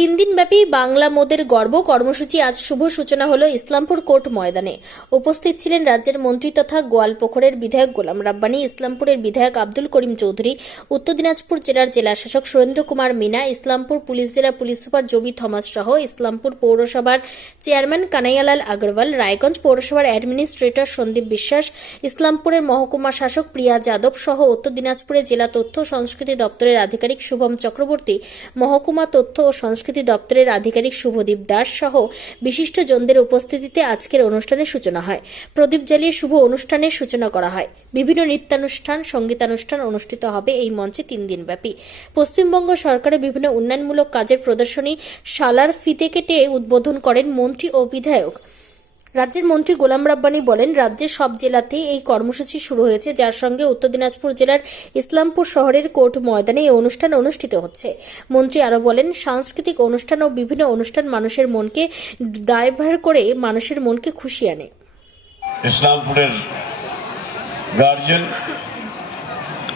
তিন দিনব্যাপী বাংলা মোদের গর্ব কর্মসূচি আজ শুভ সূচনা হল ইসলামপুর কোর্ট ময়দানে। উপস্থিত ছিলেন রাজ্যের মন্ত্রী তথা গোয়ালপোখরের বিধায়ক গোলাম রাব্বানি, ইসলামপুরের বিধায়ক আব্দুল করিম চৌধুরী, উত্তর দিনাজপুর জেলার জেলা শাসক সুরেন্দ্র কুমার মিনা, ইসলামপুর পুলিশ জেলা পুলিশ সুপার জবি থমাস সহ ইসলামপুর পৌরসভার চেয়ারম্যান কানাইয়ালাল আগরওয়াল, রায়গঞ্জ পৌরসভার অ্যাডমিনিস্ট্রেটর সন্দীপ বিশ্বাস, ইসলামপুরের মহকুমা শাসক প্রিয়া যাদব সহ উত্তর দিনাজপুরের জেলা তথ্য সংস্কৃতি দপ্তরের আধিকারিক শুভম চক্রবর্তী, মহকুমা তথ্য ও সংস্কৃতি দপ্তরের আধিকারিক শুভদীপ দাস সহ বিশিষ্ট জনদের উপস্থিতিতে আজকের অনুষ্ঠানের সূচনা হয়। প্রদীপ জ্বালিয়ে শুভ অনুষ্ঠানের সূচনা করা হয়। বিভিন্ন নৃত্যানুষ্ঠান, সঙ্গীতানুষ্ঠান অনুষ্ঠিত হবে এই মঞ্চে তিন দিন ব্যাপী পশ্চিমবঙ্গ সরকারের বিভিন্ন উন্নয়নমূলক কাজের প্রদর্শনী শালার ফিতে কেটে উদ্বোধন করেন মন্ত্রী ও বিধায়ক। রাজ্যের মন্ত্রী গোলাম রাব্বানি বলেন, রাজ্যের সব জেলাতেই এই কর্মসূচি শুরু হয়েছে, যার সঙ্গে উত্তর দিনাজপুর জেলার ইসলামপুর শহরের কোর্ট ময়দানে এই অনুষ্ঠান অনুষ্ঠিত হচ্ছে। মন্ত্রী আরও বলেন, সাংস্কৃতিক অনুষ্ঠান ও বিভিন্ন অনুষ্ঠান মানুষের মনকে দায়ভার করে মানুষের মনকে খুশি আনে। ইসলামপুরের গার্জিয়ান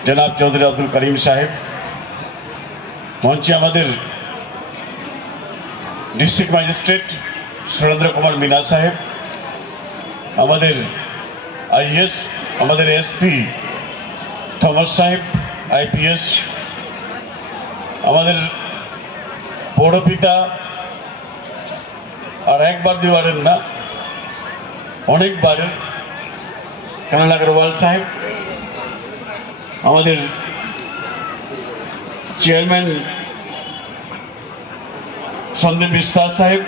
জনাব চৌধুরী আব্দুল করিম সাহেব আমাদের ডিস্ট্রিক্ট ম্যাজিস্ট্রেট সুরেন্দ্র কুমার মিনা সাহেব আমাদের আইএস, আমাদের এসপি থমাস সাহেব, আইপিএস, আমাদের পৌরপিতা আর একবার দুবারের না, অনেকবারের কানাল আগরওয়াল সাহেব, আমাদের চেয়ারম্যান সন্দীপ বিশ্বাস সাহেব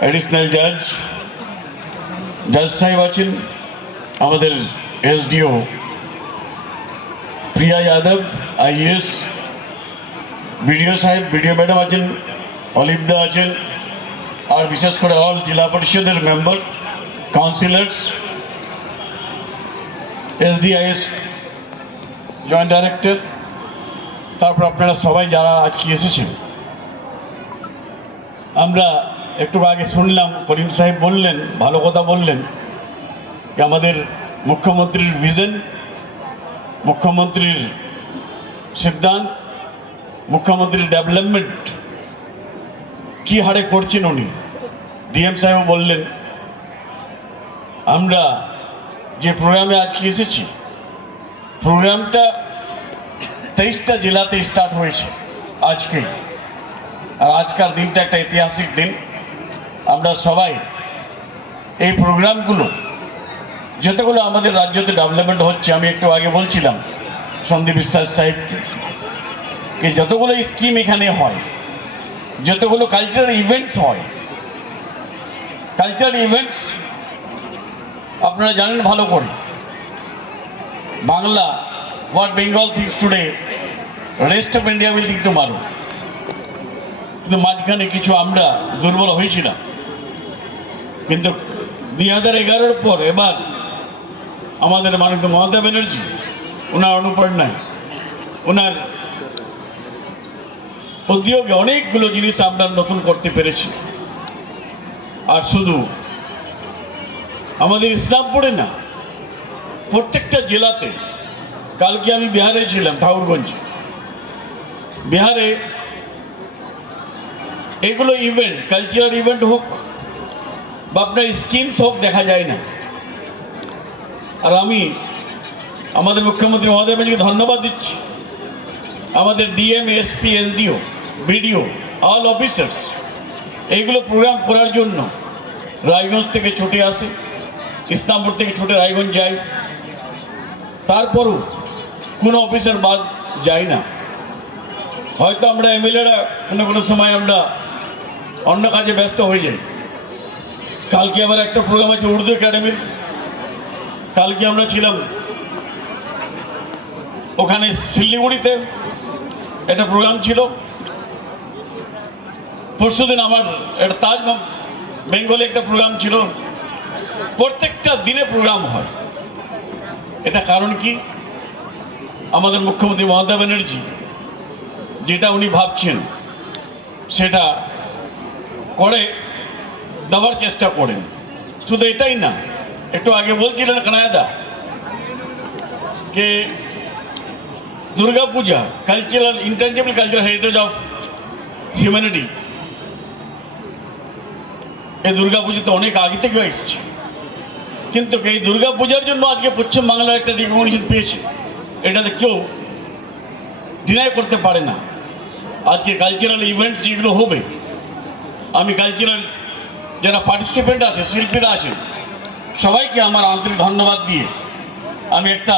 অ্যাডিশনাল জাজ জাজ সাহেব আছেন, আমাদের SDO Priya Yadav, IAS, BDO সাহেব, বিডিও ম্যাডাম আছেন অলিভদা আছেন, আর বিশেষ করে অল জেলা পরিষদের member, councillors, SDIS, joint director, তারপর আপনারা সবাই যারা আজকে এসেছেন, আমরা একটু আগে শুনলাম করিম সাহেব বললেন, ভালো কথা বললেন, যে আমাদের মুখ্যমন্ত্রীর ভিজন মুখ্যমন্ত্রীর সিদ্ধান্ত, মুখ্যমন্ত্রীর ডেভেলপমেন্ট কি হারে করছেন উনি? ডিএম সাহেব বললেন, আমরা যে প্রোগ্রামে আজকে এসেছি প্রোগ্রামটা তেইশটা জেলাতে স্টার্ট হয়েছে আজকে। আর আজকাল দিনটা একটা ঐতিহাসিক দিন। আমরা সবাই এই প্রোগ্রামগুলো, যতগুলো আমাদের রাজ্যতে ডেভেলপমেন্ট হচ্ছে, আমি একটু আগে বলছিলাম সন্দীপ বিশ্বাস সাহেব যে যতগুলো স্কিম এখানে হয়, যতগুলো কালচারাল ইভেন্টস হয় কালচারাল ইভেন্টস আপনারা জানেন ভালো করে। Bangla what Bengal thinks today rest of India will think tomorrow কিন্তু মাঝখানে কিছু আমরা দুর্বল হয়েছিলাম। কিন্তু দুই হাজার এগারোর পর এবার আমাদের মাননীয় মমতা ব্যানার্জি, ওনার অনুপ্রেরণায়, ওনার উদ্যোগে অনেকগুলো জিনিস আমরা নতুন করতে পেরেছি। আর শুধু আমাদের ইসলামপুরে না, প্রত্যেকটা জেলাতে, কালকে আমি বিহারে ছিলাম, ঠাকুরগঞ্জ। বিহারে এগুলো ইভেন্ট কালচারাল ইভেন্ট হোক বা আপনার স্কিমস হোক দেখা যায় না। আর আমি আমাদের মুখ্যমন্ত্রী মহোদয় ব্যানার্জিকে ধন্যবাদ দিচ্ছি। আমাদের DM, SP, SDO, BDO all officers এইগুলো প্রোগ্রাম করার জন্য রায়গঞ্জ থেকে ছুটে আসে, ইসলামপুর থেকে ছুটে রায়গঞ্জ যায়। তারপরও কোনো অফিসার বাদ যায় না। হয়তো আমরা এমএলএরা কোনো কোনো সময় আমরা অন্য কাজে ব্যস্ত হয়ে যাই। কালকে আবার একটা প্রোগ্রাম আছে উর্দু একাডেমির কালকে আমরা ছিলাম ওখানে শিলিগুড়িতে। একটা প্রোগ্রাম ছিল। পরশুদিন আমার একটা তাজ বেঙ্গলে একটা প্রোগ্রাম ছিল। প্রত্যেকটা দিনে প্রোগ্রাম হয়। এটা কারণ কি? আমাদের মুখ্যমন্ত্রী মমতা ব্যানার্জি যেটা উনি ভাবছেন, সেটা করে দেওয়ার চেষ্টা করেন। শুধু এটাই না, একটু আগে বলছিলেন কানায়দা যে Durga Puja cultural intangible cultural heritage of humanity এই দুর্গাপুজোতে অনেক আগে থেকে এসেছে। কিন্তু এই দুর্গাপূজার জন্য আজকে পশ্চিমবাংলার একটা রিকগনিশন পেয়েছে। এটাতে কেউ ডিনাই করতে পারে না। আজকে কালচারাল ইভেন্ট যেগুলো হবে, আমি কালচারাল যারা পার্টিসিপেন্ট আছে, শিল্পীরা আছেন সবাইকে আমার আন্তরিক ধন্যবাদ দিয়ে আমি একটা,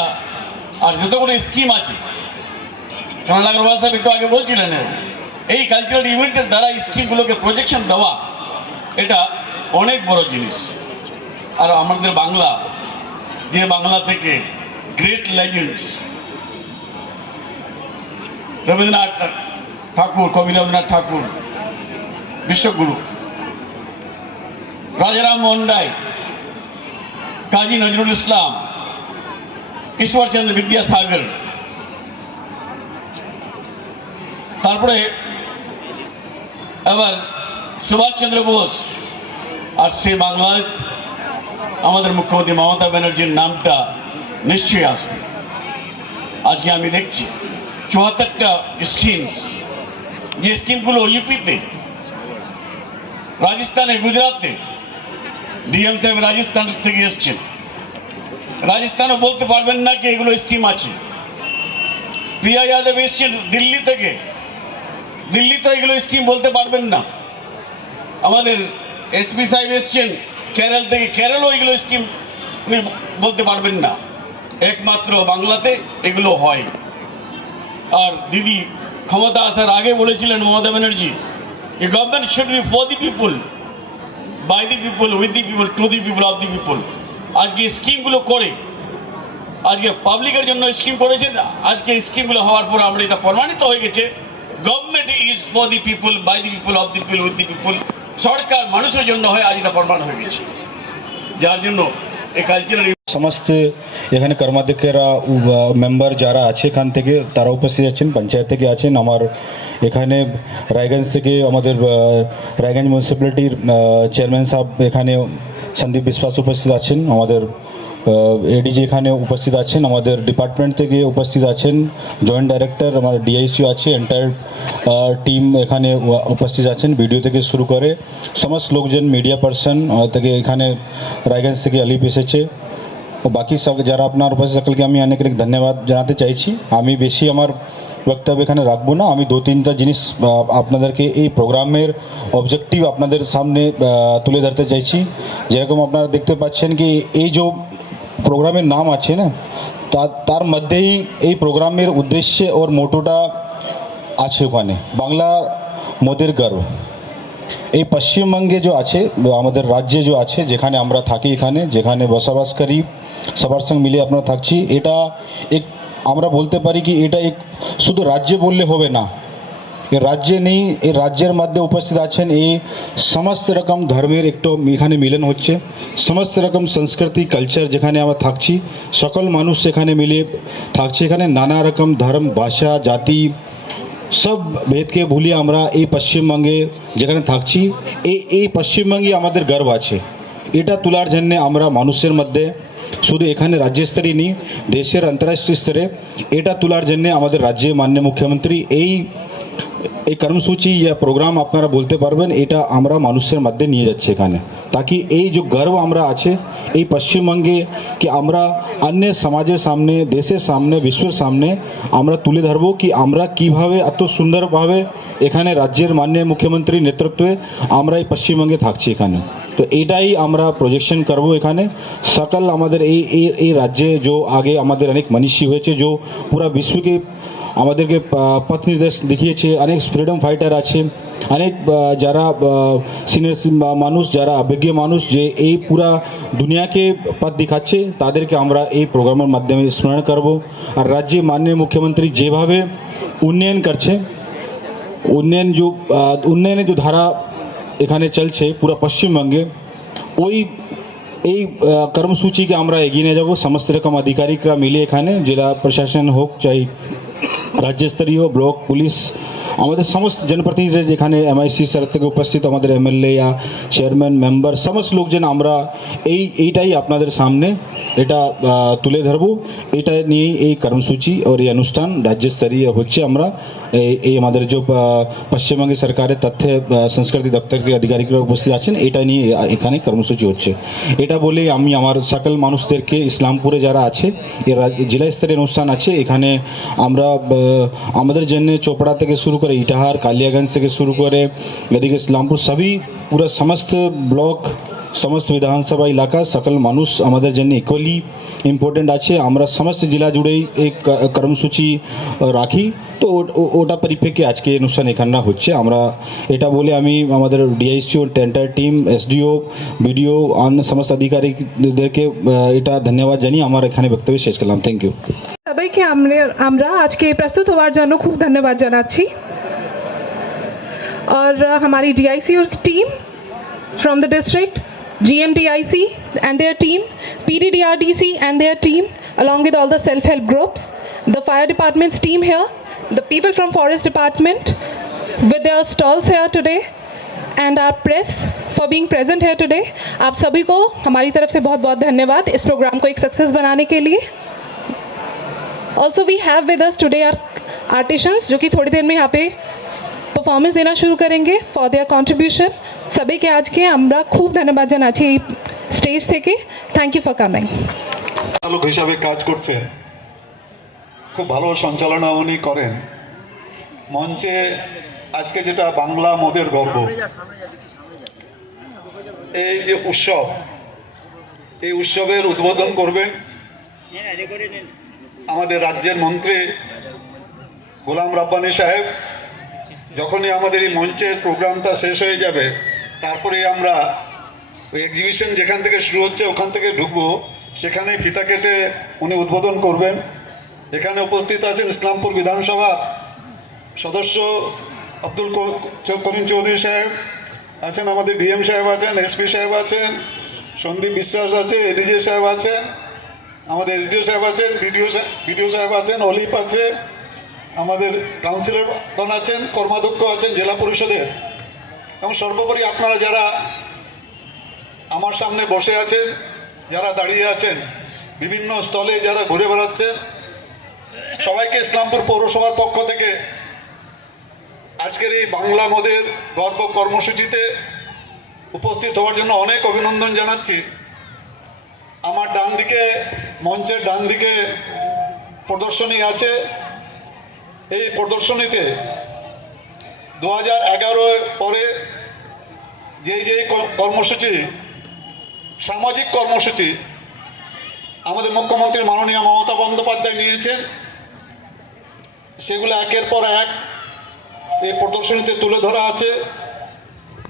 আর যতগুলো স্কিম আছে কারণ আগরওয়াল সাহেব একটু আগে বলছিলেন, এই কালচারাল ইভেন্টের দ্বারা স্কিমগুলোকে প্রজেকশন দেওয়া, এটা অনেক বড় জিনিস। আর আমাদের বাংলা, যে বাংলা থেকে গ্রেট লেজেন্ডস রবীন্দ্রনাথ ঠাকুর, কবি রবীন্দ্রনাথ ঠাকুর, বিশ্বগুরু রাজারাম মোহন রায় কাজী নজরুল ইসলাম ঈশ্বরচন্দ্র বিদ্যাসাগর তারপরে আবার সুভাষচন্দ্র বোস আর সে বাংলায় আমাদের মুখ্যমন্ত্রী মমতা ব্যানার্জির নামটা নিশ্চয়ই আসবে আজকে আমি দেখছি চুয়াত্তরটা স্কিমস যে স্কিমগুলো ইউপিতে রাজস্থানে গুজরাটে ডিএম সাহেব রাজস্থান থেকে এসছেন রাজস্থানও বলতে পারবেন না কি এগুলো স্কিম আছে। প্রিয়া যাদব এসছেন দিল্লি থেকে। দিল্লিতে এগুলো স্কিম বলতে পারবেন না। আমাদের এসপি সাহেব এসছেন কেরল থেকে। কেরলও এগুলো স্কিম বলতে পারবেন না। একমাত্র বাংলাতে এগুলো হয়। আর দিদি ক্ষমতা আসার আগে বলেছিলেন Mamata Banerjee government should be for the people by the people with the people to the people of the people আজকে স্কিমগুলো করে, আজকে পাবলিকের জন্য স্কিম করেছেন, আজকে স্কিমগুলো হওয়ার পর আমরা এটা প্রমাণিত হয়ে গেছে। Government is for the people by the people of the people with the people সরকার মানুষের জন্য হয়, আজ এটা প্রমাণ হয়ে গেছে। যার জন্য এই কালচারাল সমস্ত এখানে কর্মাধ্যক্ষেরা মেম্বার যারা আছে এখান থেকে তারা উপস্থিত আছেন, পঞ্চায়েত থেকে আছেন। আমার এখানে রায়গঞ্জ থেকে আমাদের রায়গঞ্জ মিউনিসিপ্যালিটির চেয়ারম্যান সাহেব এখানে সন্দীপ বিশ্বাস উপস্থিত আছেন। আমাদের এডিজি এখানে উপস্থিত আছেন। আমাদের ডিপার্টমেন্ট থেকে উপস্থিত আছেন। জয়েন্ট ডাইরেক্টর আমাদের ডিআইসিও আছে। এন্টায়ার টিম এখানে উপস্থিত আছেন। ভিডিও থেকে শুরু করে সমস্ত লোকজন মিডিয়া পার্সন থেকে এখানে রায়গঞ্জ থেকে আলিপ এসেছে। বাকি সব যারা আপনার উপস্থিত সকলকে আমি অনেক অনেক ধন্যবাদ জানাতে চাইছি আমি বেশি আমার বক্তব্য এখানে রাখব না আমি দু তিনটা জিনিস আপনাদেরকে এই প্রোগ্রামের অবজেক্টিভ আপনাদের সামনে তুলে ধরতে চাইছি যেরকম আপনারা দেখতে পাচ্ছেন কি এই যে প্রোগ্রামের নাম আছে না তা- তার মধ্যেই এই প্রোগ্রামের উদ্দেশ্যে ওর মোটোটা আছে ওখানে বাংলার মোদের গর্ব এই পশ্চিমবঙ্গে যে আছে আমাদের রাজ্যে যে আছে যেখানে আমরা থাকি এখানে যেখানে বসবাস করি সবার সঙ্গে মিলে আমরা থাকছি। এটা এক, আমরা বলতে পারি কি, এটা এক শুধু রাজ্যে বললে হবে না। এ রাজ্যে নেই এই রাজ্যের মধ্যে উপস্থিত আছেন এই সমস্ত রকম ধর্মের একটু এখানে মিলন হচ্ছে। সমস্ত রকম সংস্কৃতি কালচার যেখানে আমরা থাকছি, সকল মানুষ সেখানে মিলে থাকছে। এখানে নানা রকম ধর্ম, ভাষা, জাতি, সব ভেদকে ভুলিয়ে আমরা এই পশ্চিমবঙ্গে যেখানে থাকছি এই এই পশ্চিমবঙ্গে আমাদের গর্ব আছে। এটা তোলার জন্যে আমরা মানুষের মধ্যে শুধু এখানে রাজ্য স্তরে নেই, দেশের আন্তরাষ্ট্রীয় স্তরে এটা তোলার জন্যে আমাদের রাজ্যে মাননীয় মুখ্যমন্ত্রী এই এই কর্মসূচি ইয়া প্রোগ্রাম আপনারা বলতে পারবেন, এটা আমরা মানুষের মধ্যে নিয়ে যাচ্ছে এখানে। তাকি এই যে গর্ব আমরা আছে, এই পশ্চিমবঙ্গে কি আমরা অন্য সমাজের সামনে, দেশের সামনে, বিশ্বের সামনে আমরা তুলে ধরবো কি আমরা কীভাবে এত সুন্দরভাবে এখানে রাজ্যের মাননীয় মুখ্যমন্ত্রীর নেতৃত্বে আমরা এই পশ্চিমবঙ্গে থাকছি এখানে? তো এটাই আমরা প্রজেকশন করব এখানে। সকল আমাদের এই, এই- এই রাজ্যে, যে আগে আমাদের অনেক মনীষী হয়েছে, যে পুরা বিশ্বকে আমাদেরকে আহ, পথ নির্দেশ দেখিয়েছে। অনেক ফ্রিডম ফাইটার আছে। অনেক আহ, যারা সিনিয়র মানুষ যারা অভিজ্ঞ মানুষ যে এই পুরা দুনিয়াকে পথ দেখাচ্ছে তাদেরকে আমরা এই প্রোগ্রামের মাধ্যমে স্মরণ করব। আর রাজ্যে মাননীয় মুখ্যমন্ত্রী যেভাবে উন্নয়ন করছে উন্নয়ন যে আহ, উন্নয়নের যে ধারা এখানে চলছে পুরো পশ্চিমবঙ্গে ওই এই আহ, কর্মসূচিকে আমরা এগিয়ে নিয়ে যাব। সমস্ত রকম আধিকারিকরা মিলে এখানে জেলা প্রশাসন হোক চাই রাজ্যস্তরীয় ব্লক, পুলিশ, আমাদের সমস্ত জনপ্রতিনিধিরা যেখানে এমআইসি স্যার থেকে উপস্থিত, আমাদের এমএলএ ইয়া চেয়ারম্যান মেম্বার সমস্ত লোকজন আমরা এই, এইটাই আপনাদের সামনে এটা তুলে ধরব। এটা নিয়েই এই কর্মসূচি ও এই অনুষ্ঠান রাজ্যস্তরীয় হচ্ছে আমরা এই- আমাদের যে আহ, পশ্চিমবঙ্গ সরকারের তথ্য সংস্কৃতি দপ্তর के আধিকারিকরা উপস্থিত আছেন এটা নিয়ে এখানে কর্মসূচি হচ্ছে। এটা বলে আমি আমার সকল মানুষদেরকে ইসলামপুরে যারা আছে জেলা স্তরের অনুষ্ঠান আছে এখানে আমরা আমাদের জন্য চোপড়া থেকে শুরু করে ইটাহার কালিয়াগঞ্জ থেকে শুরু করে এদিকে ইসলামপুর সবই পুরো সমস্ত ব্লক সমস্ত বিধানসভা এলাকা সকল মানুষ আমাদের জন্য ইকুয়ালি ইম্পর্টেন্ট আছে আমরা সমস্ত জেলা জুড়েই এই ক- কর্মসূচি আহ, রাখি তো ও- ও- ওটা পরিপ্রেক্ষে আজকে এই অনুষ্ঠান এখানে হচ্ছে আমরা এটা বলে আমি আমাদের ডিআইসিও টেন্টার টিম এসডিও বিডিও অন্য সমস্ত আধিকারিকদেরকে আহ, এটা ধন্যবাদ জানিয়ে আমার এখানে বক্তব্য শেষ করলাম থ্যাংক ইউ সবাইকে আমরা আমরা আজকে প্রস্তুত হওয়ার জন্য খুব ধন্যবাদ জানাচ্ছি और अ, हमारी डीआईसी और team from the district GMDIC and their team, PDDRDC and their team, along with all the self-help groups, the fire department's team here, the people from forest department with their stalls here today, and our press for being present here today. आप सभी को हमारी तरफ़ से बहुत बहुत धन्यवाद इस प्रोग्राम को एक सक्सेस बनाने के लिए also we have with us today our artisans जो कि थोड़ी देर में यहाँ पे परफॉर्मेंस देना शुरू करेंगे फॉर देयर कॉन्ट्रीब्यूशन सभी के आज के हमारा खूब धन्यवाद जाना चाहिए স্টেজ থেকে। থ্যাংক ইউ ফর কামিং চালক হিসাবে কাজ করছেন খুব ভালো সঞ্চালনা উনি করেন। মঞ্চে আজকে যেটা বাংলা মোদের গর্ব। এই যে উৎসব, এই উৎসবের উদ্বোধন করবেন আমাদের রাজ্যের মন্ত্রী গোলাম রাব্বানি সাহেব। যখনই আমাদের এই মঞ্চের প্রোগ্রামটা শেষ হয়ে যাবে তারপরে আমরা এক্সিবিশন যেখান থেকে শুরু হচ্ছে, ওখান থেকে ঢুকবো। সেখানে ফিতা কেটে উনি উদ্বোধন করবেন। এখানে উপস্থিত আছেন ইসলামপুর বিধানসভা সদস্য আব্দুল করিম চৌধুরী সাহেব, আছেন আমাদের ডিএম সাহেব আছেন, এসপি সাহেব আছেন, সন্দীপ বিশ্বাস আছে এডিজে সাহেব আছেন, আমাদের এসডিও সাহেব আছেন, বিডিও বিডিও সাহেব আছেন, অলিপ আছে, আমাদের কাউন্সিলরগণ আছেন, কর্মাধ্যক্ষ আছেন, জেলা পরিষদের। এবং সর্বোপরি আপনারা যারা আমার সামনে বসে আছেন, যারা দাঁড়িয়ে আছেন, বিভিন্ন স্টলে যারা ঘুরে বেড়াচ্ছেন সবাইকে ইসলামপুর পৌরসভার পক্ষ থেকে আজকের এই বাংলা মোদের গর্ব কর্মসূচিতে উপস্থিত হওয়ার জন্য অনেক অভিনন্দন জানাচ্ছি। আমার ডান দিকে, মঞ্চের ডান দিকে প্রদর্শনী আছে। এই প্রদর্শনীতে দু হাজার এগারো পরে যেই যেই কর- কর্মসূচি সামাজিক কর্মসূচি আমাদের মুখ্যমন্ত্রী মাননীয় মমতা বন্দ্যোপাধ্যায় নিয়েছেন। সেগুলো একের পর এক এই প্রদর্শনীতে তুলে ধরা আছে।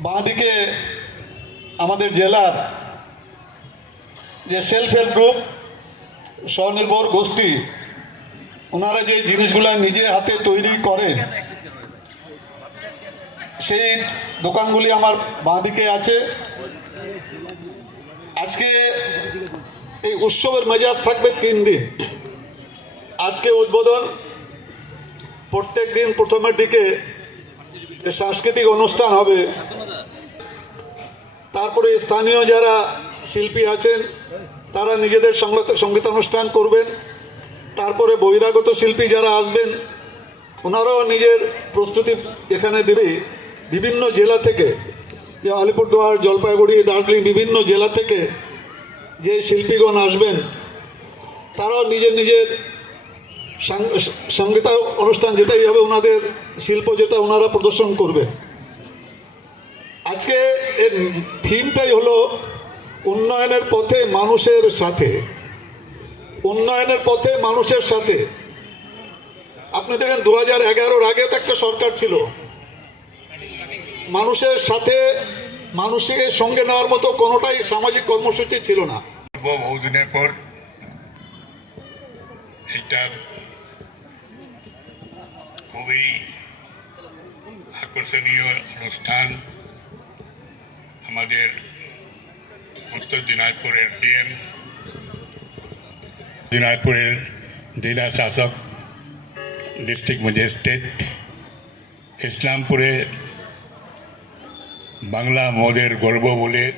বাঁদিকে আমাদের জেলার যে সেলফ হেল্প গ্রুপ স্বনির্ভর গোষ্ঠী, ওনারা যে জিনিসগুলো নিজে হাতে তৈরি করেন, সেই দোকানগুলি আমার বাঁদিকে আছে। আজকে এই উৎসবের মেজাজ থাকবে তিন দিন। আজকে উদ্বোধন, প্রত্যেক দিন প্রথমের দিকে সাংস্কৃতিক অনুষ্ঠান হবে, তারপরে স্থানীয় যারা শিল্পী আছেন, তারা নিজেদের সংগীত সঙ্গীতানুষ্ঠান করবেন, তারপরে বহিরাগত শিল্পী যারা আসবেন, ওনারাও নিজের প্রস্তুতি এখানে দেবে। বিভিন্ন জেলা থেকে যে আলিপুরদুয়ার, জলপাইগুড়ি, দার্জিলিং বিভিন্ন জেলা থেকে যে শিল্পীগণ আসবেন, তারাও নিজের নিজের সংগীত অনুষ্ঠান যেটাই হবে ওনাদের শিল্প যেটা ওনারা প্রদর্শন করবে। আজকে এর থিমটাই হলো উন্নয়নের পথে মানুষের সাথে। উন্নয়নের পথে মানুষের সাথে। আপনি দেখেন দু হাজার এগারোর আগে তো একটা সরকার ছিল। মানুষের সাথে, মানুষকে সঙ্গে নেওয়ার মতো কোনোটাই সামাজিক কর্মসূচি ছিল না। বহু- বহুদিনের পর এটা খুবই আকর্ষণীয় অনুষ্ঠান আমাদের উত্তর দিনাজপুরের ডিএম, দিনাজপুরের জেলা শাসক ডিস্ট্রিক্ট ম্যাজিস্ট্রেট ইসলামপুরে বাংলা মোদের গর্ব বলে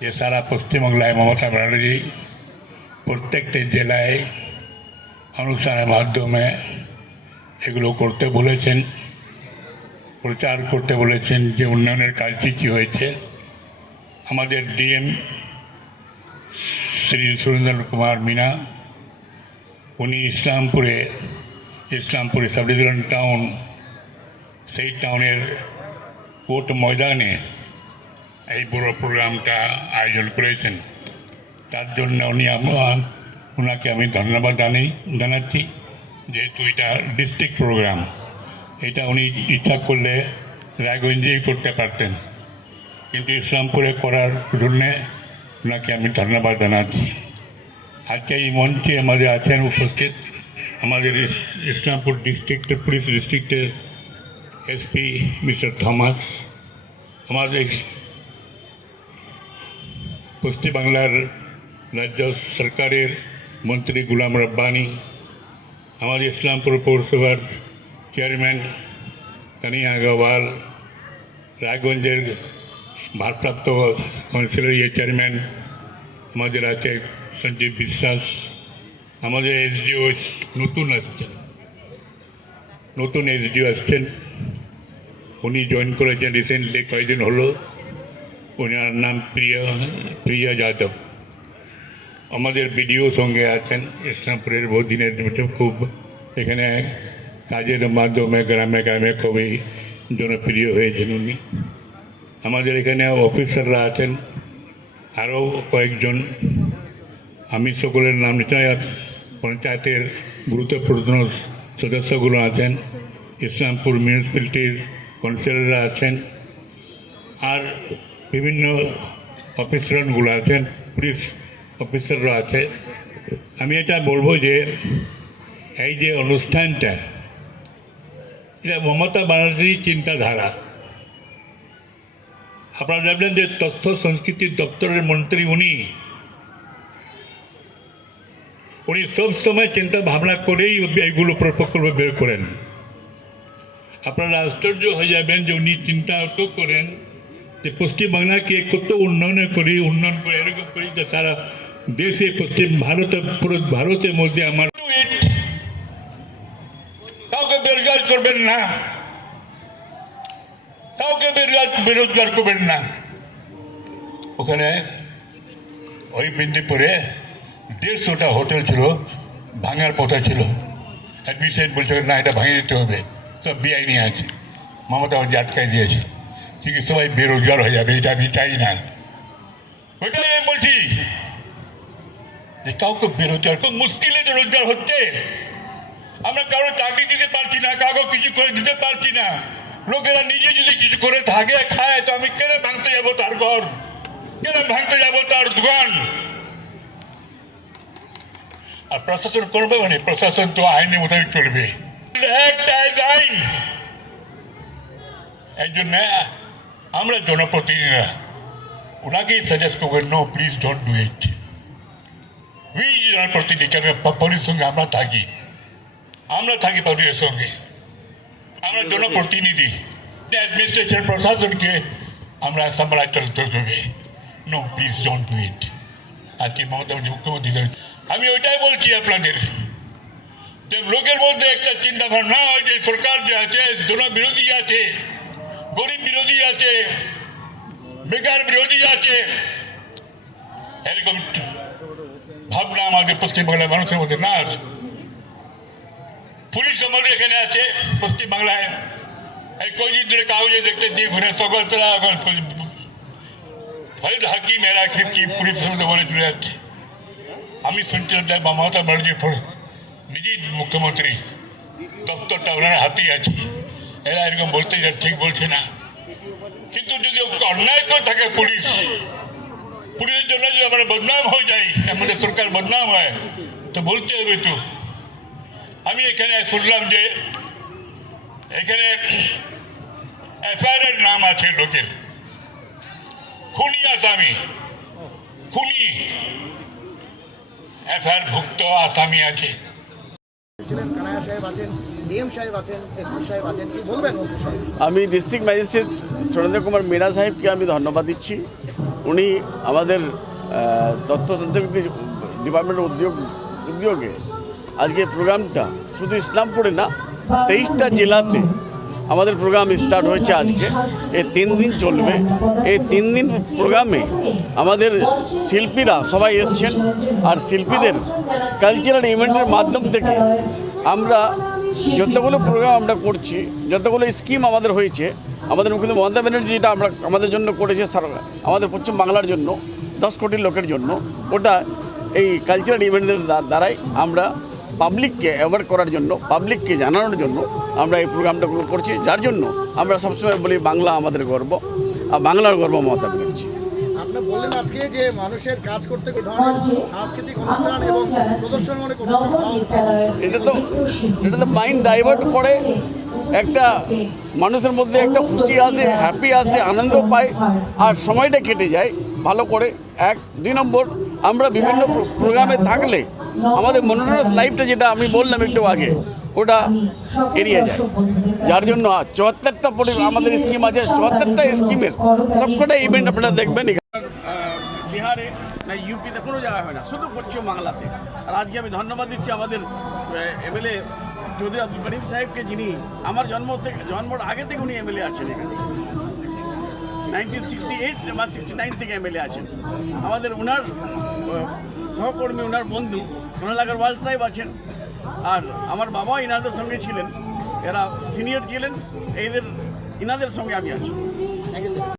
যে সারা পশ্চিমবাংলায় মমতা ব্যানার্জি প্রত্যেকটি জেলায় অনুষ্ঠানের মাধ্যমে এগুলো করতে বলেছেন, প্রচার করতে বলেছেন, যে উন্নয়নের কাজ কী কী হয়েছে। আমাদের ডিএম শ্রী সুরেন্দ্র কুমার মিনা, উনি ইসলামপুরে ইসলামপুরে সাব ডিভিশন টাউন সেই টাউনের কোর্ট ময়দানে এই বড় প্রোগ্রামটা আয়োজন করেছেন। তার জন্য উনি ওনাকে আমি ধন্যবাদ জানাই, জানাচ্ছি যেহেতু এটা ডিস্ট্রিক্ট প্রোগ্রাম। এটা উনি ইচ্ছা করলে রায়গঞ্জেই করতে পারতেন। কিন্তু ইসলামপুরে করার জন্যে ওনাকে আমি ধন্যবাদ জানাচ্ছি। আজকে এই মঞ্চে আমাদের আছেন উপস্থিত আমাদের ইসলামপুর ডিস্ট্রিক্টের, পুলিশ ডিস্ট্রিক্টের এসপি মিস্টার থমাস আমাদের পশ্চিমবাংলার রাজ্য সরকারের মন্ত্রী গুলাম রব্বানি আমাদের ইসলামপুর পৌরসভার চেয়ারম্যান কানিয়া আগাওয়াল রায়গঞ্জের ভারপ্রাপ্ত কাউন্সিলর ইয়ে চেয়ারম্যান আমাদের আছে সঞ্জীব বিশ্বাস আমাদের এসডিও নতুন আসছেন নতুন এসডিও আসছেন উনি জয়েন করেছেন রিসেন্টলি কয়েকদিন হলো। ওনার নাম প্রিয়া প্রিয়া যাদব। আমাদের বিডিও সঙ্গে আছেন, ইসলামপুরের বহুদিনের খুব এখানে কাজের মাধ্যমে, গ্রামে গ্রামে খুবই জনপ্রিয় হয়েছেন উনি। আমাদের এখানে অফিসাররা আছেন, আরও কয়েকজন। আমি সকলের নাম নিতে পঞ্চায়েতের গুরুত্বপূর্ণ সদস্যগুলো আছেন। ইসলামপুর মিউনিসিপ্যালিটির কাউন্সিলররা আছেন। আর বিভিন্ন অফিসারগুলো আছেন, পুলিশ অফিসাররা আছে। আমি এটা বলব যে, এই যে অনুষ্ঠানটা, এটা মমতা ব্যানার্জির চিন্তাধারা। আপনারা জানবেন যে তথ্য সংস্কৃতি দপ্তরের মন্ত্রী উনি। উনি সবসময় চিন্তা ভাবনা করেই এইগুলো প্রকল্প বের করেন। আপনারা আশ্চর্য হয়ে যাবেন যে উনি চিন্তা তো করেন যে পশ্চিমবাংলাকে কত উন্নয়ন করি, উন্নয়ন করে এরকম করি যে সারা দেশে, পশ্চিম ভারতে, পুরো ভারতের মধ্যে আমার কাউকে বেরোজগার করবেন না। কাউকে বেরোজগার বেরোজগার করবেন না। ওখানে ওই মেদিনীপুরে দেড়শোটা হোটেল ছিল, ভাঙার কথা ছিল। অ্যাডমিশন বলছে, না, এটা ভাঙিয়ে দিতে হবে। সব বেআইনি আছে। মমতা ব্যানার্জি আটকাই দিয়েছে। আছে সবাই বেরোজগার হয়ে যাবে, এটা আমি চাই না। ওইটাই আমি বলছি। যে কাউকে বেরোজগার খুব মুশকিলে তো রোজগার হচ্ছে। আমরা কারও চাকরি দিতে পারছি না, কাউকে কিছু করে দিতে পারছি না। লোকেরা নিজে যদি কিছু করে থাকে, খায়, তো আমি কেন ভাঙতে যাব তার ঘর? কেন ভাঙতে যাব তার দোকান? আর প্রশাসন করবে মানে প্রশাসন তো আইনের মোতাবেক চলবে। একটা আইন এই জন্য আমরা জনপ্রতিনিধিরা ওনাকেই সাজেস্ট করবেন no please don't do it we জনপ্রতিনিধি কেন পুলিশের সঙ্গে আমরা থাকি আমরা থাকি পুলিশের সঙ্গে আমরা জনপ্রতিনিধি অ্যাডমিনিস্ট্রেশন প্রশাসনকে আমরা সামলা চলতে হবে no please don't do it আজকে মমতা ব্যানার্জি মুখ্যমন্ত্রী আমি ওইটাই বলছি আপনাদের যে লোকের মধ্যে একটা চিন্তা ভাবনা হয় যে সরকার যে আছে জন বিরোধী আছে গরিব বিরোধী আছে বেকার বিরোধী আছে এরকম ভাবনা আমাদের পশ্চিমবাংলার মানুষের মধ্যে না আছে পুলিশ আমাদের এখানে আছে পশ্চিমবাংলায় এই কয়দিন ধরে কাগজে দেখতে দিয়ে ঘুরে সকলতলা এখন ফরিদ হাকিম এরা কি পুলিশের মধ্যে বলে চলে যাচ্ছে আমি শুনছিলাম যে মমতা ব্যানার্জি নিজেই মুখ্যমন্ত্রী দপ্তরটা ওনার হাতেই আছে। এরা এরকম বলতে ঠিক বলছে না। কিন্তু যদি অন্যায় করে থাকে পুলিশ, পুলিশের জন্য যদি আমরা বদনাম হয়ে যাই, আমাদের সরকার বদনাম হয়, তো বলতে হবে তো। আমি এখানে শুনলাম যে, এখানে এফআইআর নাম আছে লোকের। খুনি আসামি। খুনি। এফআইআর ভুক্ত আসামি আছে। সাহেব আছেন সাহেব আছেন কি বলবেন আমি ডিস্ট্রিক্ট ম্যাজিস্ট্রেট সুরেন্দ্র কুমার মীনা সাহেবকে আমি ধন্যবাদ দিচ্ছি। উনি আমাদের তথ্য সঞ্চালিত ডিপার্টমেন্টের উদ্যোগ, উদ্যোগে আজকে প্রোগ্রামটা শুধু ইসলামপুরে না, তেইশটা জেলাতে আমাদের প্রোগ্রাম স্টার্ট হয়েছে আজকে। এই তিন দিন চলবে। এই তিন দিন প্রোগ্রামে আমাদের শিল্পীরা সবাই এসছেন আর শিল্পীদের কালচারাল ইভেন্টের মাধ্যম থেকে আমরা যতগুলো প্রোগ্রাম আমরা করছি, যতগুলো স্কিম আমাদের হয়েছে, আমাদের মুখ্যমন্ত্রী মমতা ব্যানার্জি যেটা আমরা আমাদের জন্য করেছে সারা- আমাদের পশ্চিম বাংলার জন্য, দশ কোটি লোকের জন্য। ওটা এই কালচারাল ইভেন্টের দ্বারাই আমরা পাবলিককে অ্যাওয়ার্ড করার জন্য পাবলিককে জানানোর জন্য আমরা এই প্রোগ্রামটা করছি। যার জন্য আমরা সবসময় বলি বাংলা আমাদের গর্ব আর বাংলার গর্ব মমতা ব্যানার্জি। আপনি বললেন আজকে যে মানুষের কাজ করতে সাংস্কৃতিক অনুষ্ঠান এবং প্রদর্শনমূলক অনুষ্ঠান এটা তো এটা তো মাইন্ড ডাইভার্ট করে একটা মানুষের মধ্যে একটা খুশি আসে হ্যাপি আসে আনন্দ পায় আর সময়টা কেটে যায়। ভালো করে এক দুই নম্বর আমরা বিভিন্ন প্রোগ্রামে থাকলে আমাদের মনোরঞ্জন লাইফটা যেটা আমি বললাম একটু আগে, ওটা এড়িয়ে যায়। যার জন্য চুয়াত্তরটা আমাদের স্কিম আছে, চুয়াত্তরটা স্কিমের সবকটা ইভেন্ট আপনারা দেখবেন বিহারে না, ইউপিতে কোনো জায়গায় হয় না, শুধু পশ্চিম বাংলাতে। আর আজকে আমি ধন্যবাদ দিচ্ছি আমাদের এমএলএ চৌধুরী আব্দুল করিম সাহেবকে যিনি আমার জন্ম থেকে জন্মর আগে থেকে উনি এমএলএ আছেন এখানে। নাইনটিন সিক্সটি এইট বা সিক্সটি নাইন থেকে এমএলএ আছেন। আমাদের ওনার সহকর্মী ওনার বন্ধু সোনাল আগরওয়াল সাহেব আছেন। আর আমার বাবা ইনাদের সঙ্গে ছিলেন। এরা সিনিয়র ছিলেন। এদের, ইনাদের সঙ্গে আমি আছি।